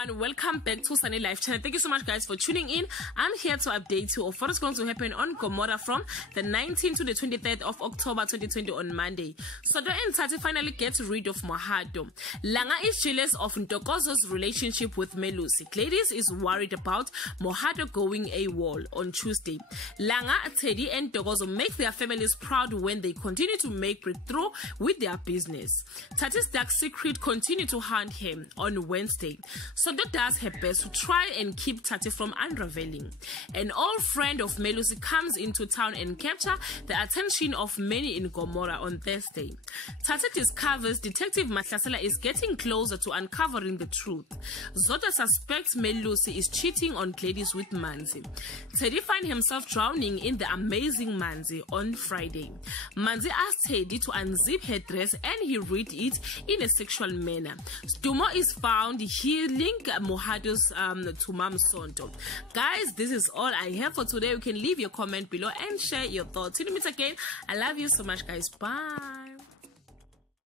everyone, welcome back to Sunny Life channel. Thank you so much guys for tuning in. I'm here to update you of what is going to happen on Gomora from the 19th to the 23rd of October 2020 on Monday. Sodo and Tati finally gets rid of Mohado. Langa is jealous of Ntokozo's relationship with Melusi. Gladys is worried about Mohado going AWOL on Tuesday. Langa, Teddy and Ntokozo make their families proud when they continue to make breakthrough with their business. Tati's dark secret continue to haunt him on Wednesday. Sodo does her best to try and keep Tati from unraveling. An old friend of Melusi comes into town and capture the attention of many in Gomora on Thursday. Tati discovers Detective Mahlasela is getting closer to uncovering the truth. Zoda suspects Melusi is cheating on Gladys with Manzi. Teddy finds himself drowning in the amazing Manzi on Friday. Manzi asked Teddy to unzip her dress and he read it in a sexual manner. Stumo is found healing Mohado's to Mam Sonto. Guys, this is all I have for today. You can leave your comment below and share your thoughts. Till we meet again, I love you so much guys. Bye.